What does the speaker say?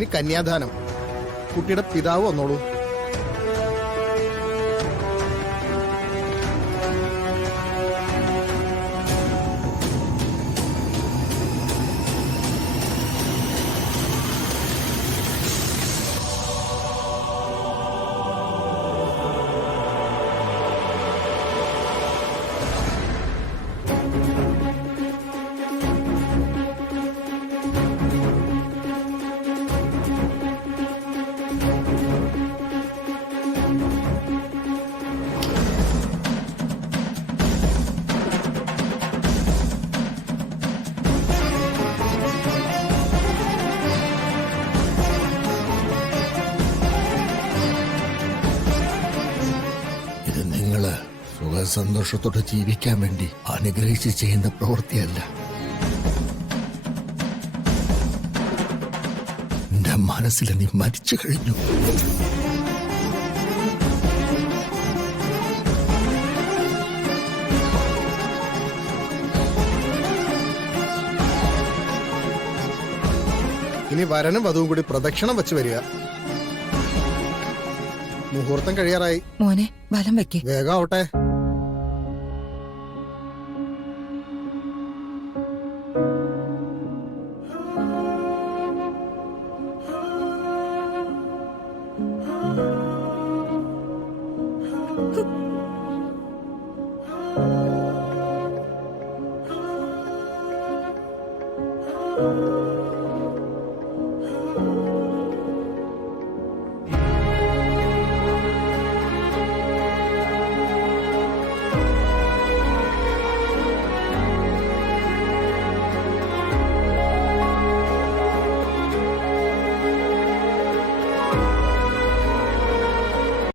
ഇനി കന്യാദാനം. കുട്ടിയുടെ പിതാവ് വന്നോളൂ. സന്തോഷത്തോടെ ജീവിക്കാൻ വേണ്ടി അനുഗ്രഹിച്ച് ചെയ്യുന്ന പ്രവൃത്തിയല്ല. എന്റെ മനസ്സിൽ നീ മരിച്ചു കഴിഞ്ഞു. ഇനി വരനും വധുവും കൂടി പ്രദക്ഷിണം വെച്ച് വരിക. മുഹൂർത്തം കഴിയാറായി. മോനെ ബലം വെക്ക്. വേഗം ആവട്ടെ.